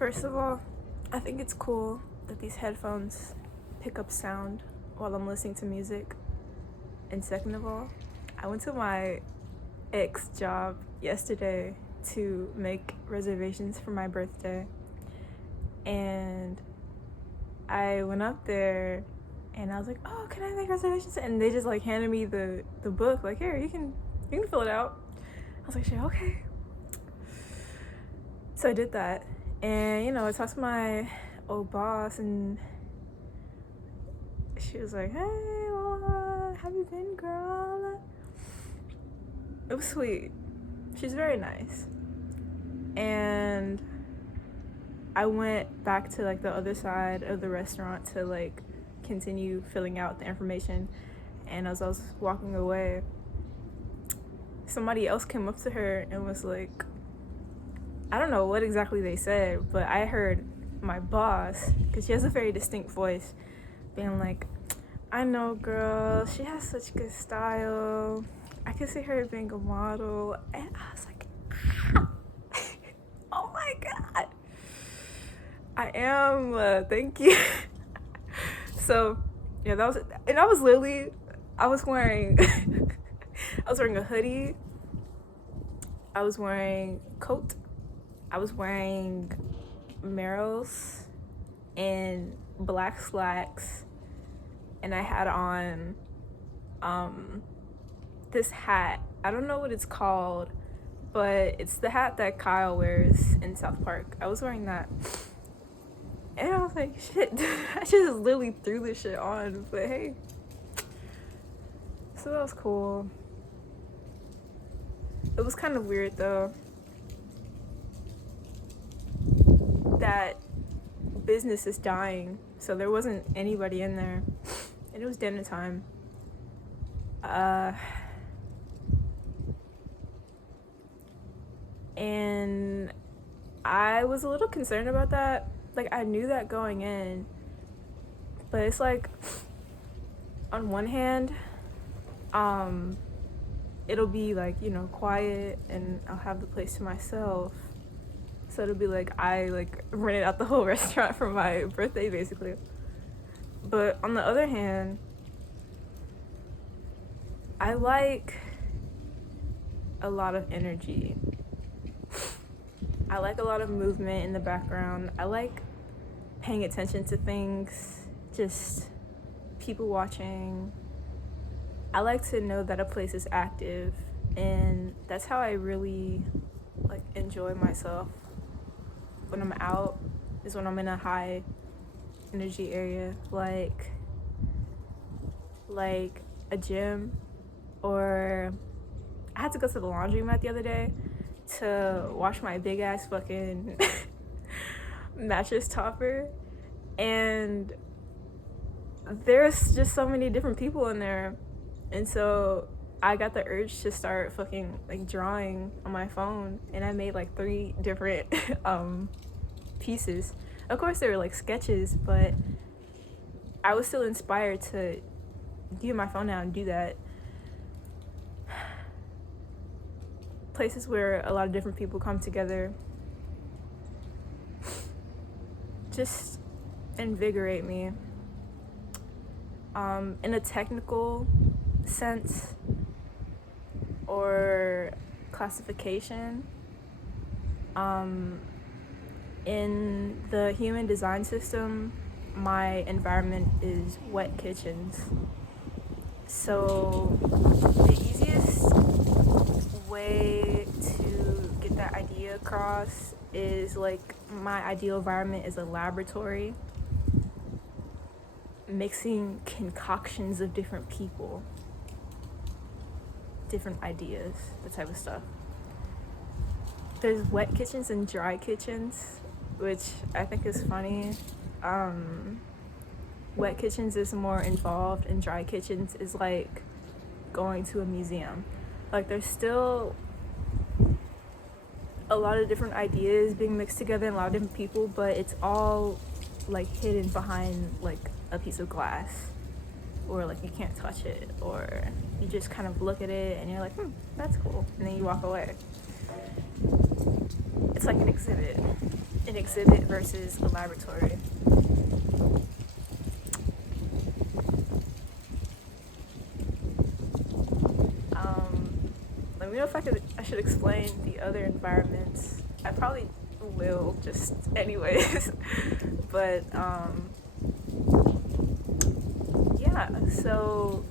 First of all, I think it's cool that these headphones pick up sound while I'm listening to music. And second of all, I went to my ex job yesterday to make reservations for my birthday. And I went up there and I was like, oh, can I make reservations? And they just like handed me the book, like, here, you can fill it out. I was like, shit, okay. So I did that. And, I talked to my old boss and she was like, hey, well, have you been, girl? It was sweet. She's very nice. And I went back to like the other side of the restaurant to like continue filling out the information. And as I was walking away, somebody else came up to her and was like, I don't know what exactly they said, but I heard my boss, because she has a very distinct voice, being like, I know, girl, she has such good style. I can see her being a model. And I was like, oh my God. I am, thank you. So, yeah, that was, and I was literally, I was wearing a hoodie. I was wearing a coat. I was wearing Merrell's and black slacks, and I had on this hat. I don't know what it's called, but it's the hat that Kyle wears in South Park. I was wearing that. And I was like, shit, I just literally threw this shit on, but hey. So that was cool. It was kind of weird though that business is dying, so there wasn't anybody in there, and it was dinner time. And I was a little concerned about that. Like, I knew that going in, but it's like, on one hand, it'll be like, quiet, and I'll have the place to myself. So it'll be like I like rented out the whole restaurant for my birthday, basically. But on the other hand, I like a lot of energy. I like a lot of movement in the background. I like paying attention to things, just people watching. I like to know that a place is active, and that's how I really like enjoy myself. When I'm out is when I'm in a high energy area, like a gym, or I had to go to the laundromat the other day to wash my big ass fucking mattress topper, and there's just so many different people in there, and so I got the urge to start fucking like drawing on my phone, and I made like 3 different pieces. Of course they were like sketches, but I was still inspired to get my phone out and do that. Places where a lot of different people come together just invigorate me. In a technical sense or classification, in the human design system, my environment is wet kitchens. So the easiest way to get that idea across is like my ideal environment is a laboratory, mixing concoctions of different people, different ideas, that type of stuff. There's wet kitchens and dry kitchens, which I think is funny. Wet kitchens is more involved, and dry kitchens is like going to a museum. Like, there's still a lot of different ideas being mixed together and a lot of different people, but it's all like hidden behind like a piece of glass, or like you can't touch it, or you just kind of look at it and you're like, that's cool, and then you walk away. It's like an exhibit an exhibit versus a laboratory. Let me know if I should explain the other environments. I probably will, just anyways. But yeah, so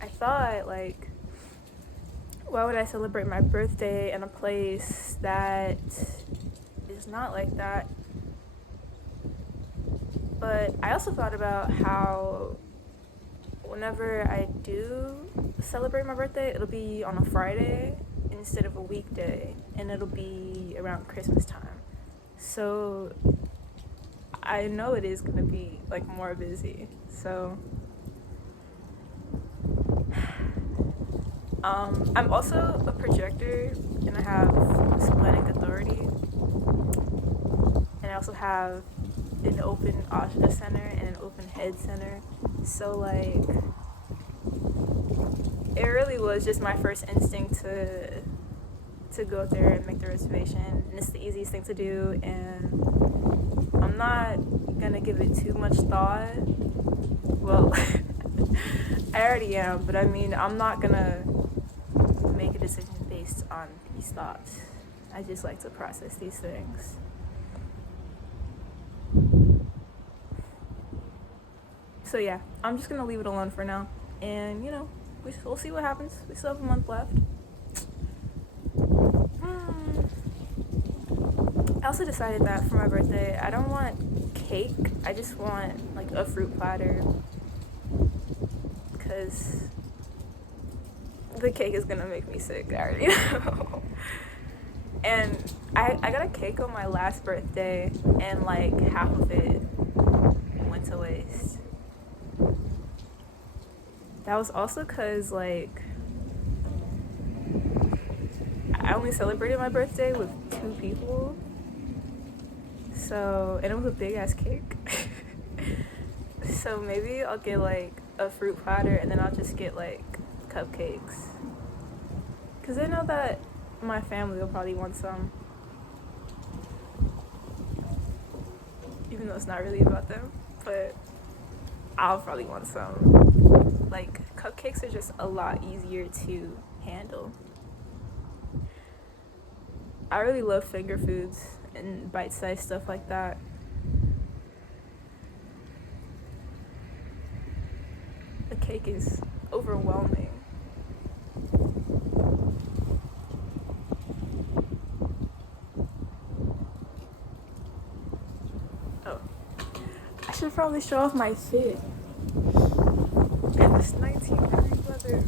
I thought, like, why would I celebrate my birthday in a place that is not like that? But I also thought about how whenever I do celebrate my birthday, it'll be on a Friday instead of a weekday, and it'll be around Christmas time. So I know it is gonna be like more busy. So I'm also a projector, and I have splenic authority, and I also have an open Ajna center and an open head center. So like, it really was just my first instinct to go up there and make the reservation, and it's the easiest thing to do, and I'm not gonna give it too much thought. Well, I already am, but I mean, I'm not gonna make a decision based on these thoughts. I just like to process these things. So yeah, I'm just gonna leave it alone for now, and we'll see what happens. We still have a month left. I also decided that for my birthday, I don't want cake. I just want like a fruit platter, because the cake is gonna make me sick. I already know. And I got a cake on my last birthday, and like half of it went to waste. That was also because like I only celebrated my birthday with 2 people. So, and it was a big ass cake. So maybe I'll get like a fruit platter, and then I'll just get like cupcakes. Because I know that my family will probably want some. Even though it's not really about them. But I'll probably want some. Like, cupcakes are just a lot easier to handle. I really love finger foods and bite-sized stuff like that. The cake is overwhelming. Oh, I should probably show off my fit in this 19-degree weather.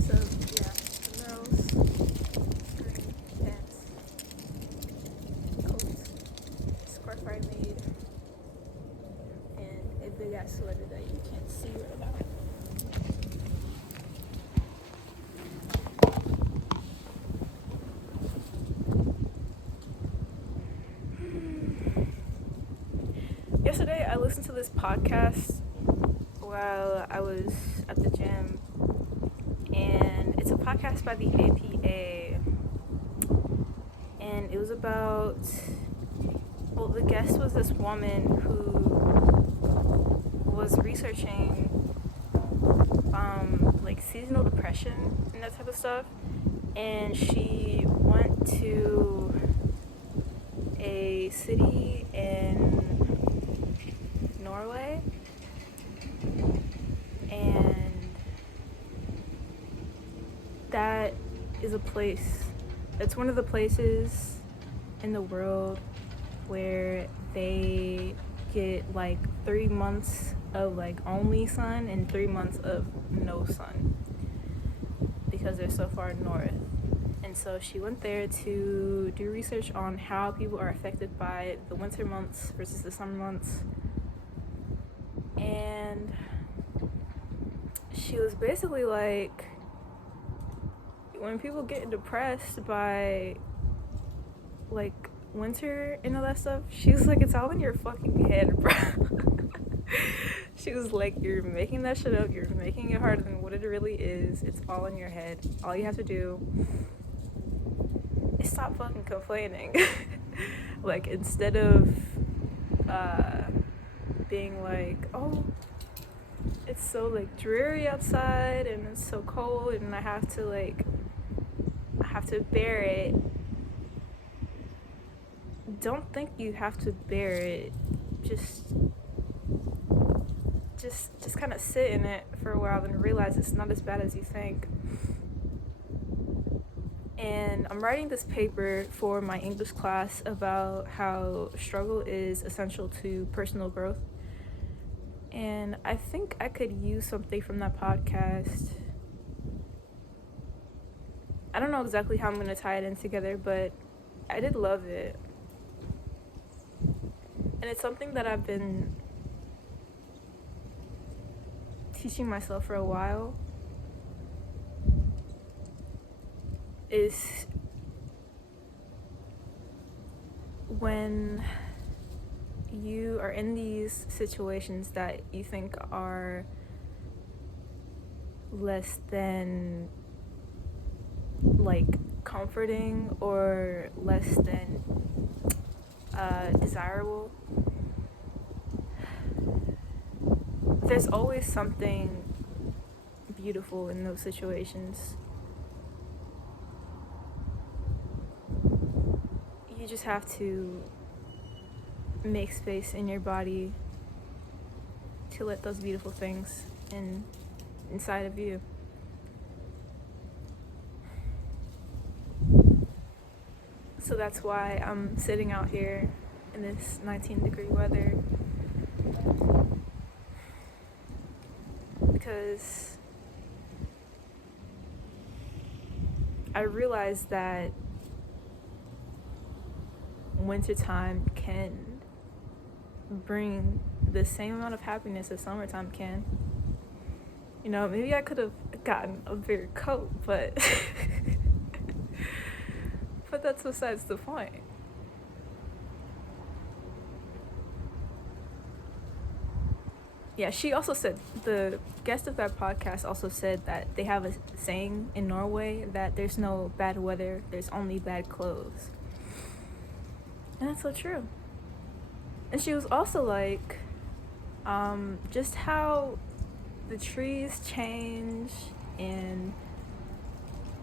So yeah, nails, skirt, pants, coat, scarf I made, and a big ass sweater that you can't see right now. Yesterday I listened to this podcast while I was at the gym, and it's a podcast by the APA, and it was about, well, the guest was this woman who was researching like seasonal depression and that type of stuff, and she went to city in Norway, and that is a place, it's one of the places in the world where they get like 3 months of like only sun and 3 months of no sun because they're so far north. And so she went there to do research on how people are affected by the winter months versus the summer months. And she was basically like, when people get depressed by like winter and all that stuff, she was like, it's all in your fucking head, bro. She was like, you're making that shit up, you're making it harder than what it really is. It's all in your head. All you have to do is stop fucking complaining. Like, instead of being like, oh, it's so like dreary outside and it's so cold and I have to bear it. Don't think you have to bear it. Just kind of sit in it for a while and realize it's not as bad as you think. And I'm writing this paper for my English class about how struggle is essential to personal growth. And I think I could use something from that podcast. I don't know exactly how I'm going to tie it in together, but I did love it. And it's something that I've been teaching myself for a while, is when you are in these situations that you think are less than like comforting or less than desirable, there's always something beautiful in those situations. You just have to make space in your body to let those beautiful things inside of you. So that's why I'm sitting out here in this 19-degree weather, because I realized that wintertime can bring the same amount of happiness as summertime can. You know, maybe I could have gotten a bigger coat, but but that's besides the point. Yeah, she also said, the guest of that podcast also said that they have a saying in Norway that there's no bad weather, there's only bad clothes. And that's so true. And she was also like, just how the trees change and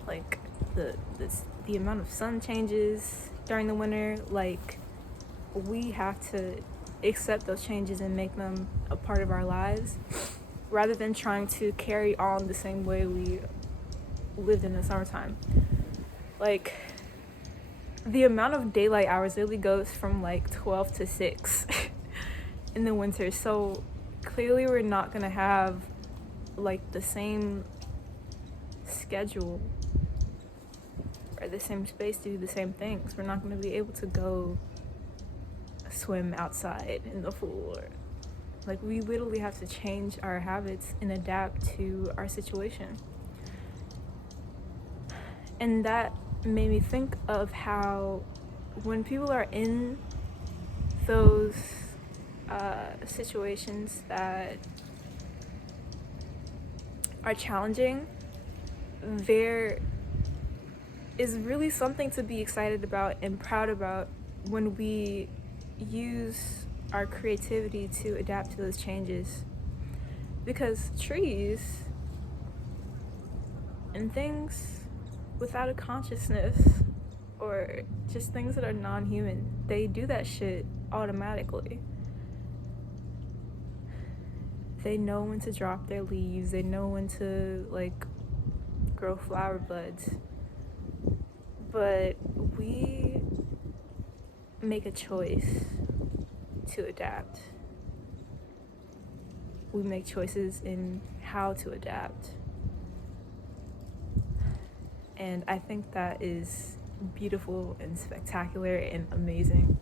like the amount of sun changes during the winter, like we have to accept those changes and make them a part of our lives rather than trying to carry on the same way we lived in the summertime. Like, the amount of daylight hours really goes from like 12 to 6 in the winter, so clearly we're not gonna have like the same schedule or the same space to do the same things. We're not gonna be able to go swim outside in the pool, or like we literally have to change our habits and adapt to our situation. And that made me think of how when people are in those situations that are challenging, there is really something to be excited about and proud about when we use our creativity to adapt to those changes. Because trees and things without a consciousness or just things that are non-human, they do that shit automatically. They know when to drop their leaves, they know when to like grow flower buds. But we make a choice to adapt. We make choices in how to adapt. And I think that is beautiful and spectacular and amazing.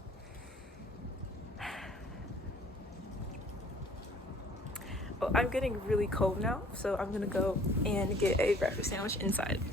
Oh, I'm getting really cold now, so I'm gonna go and get a breakfast sandwich inside.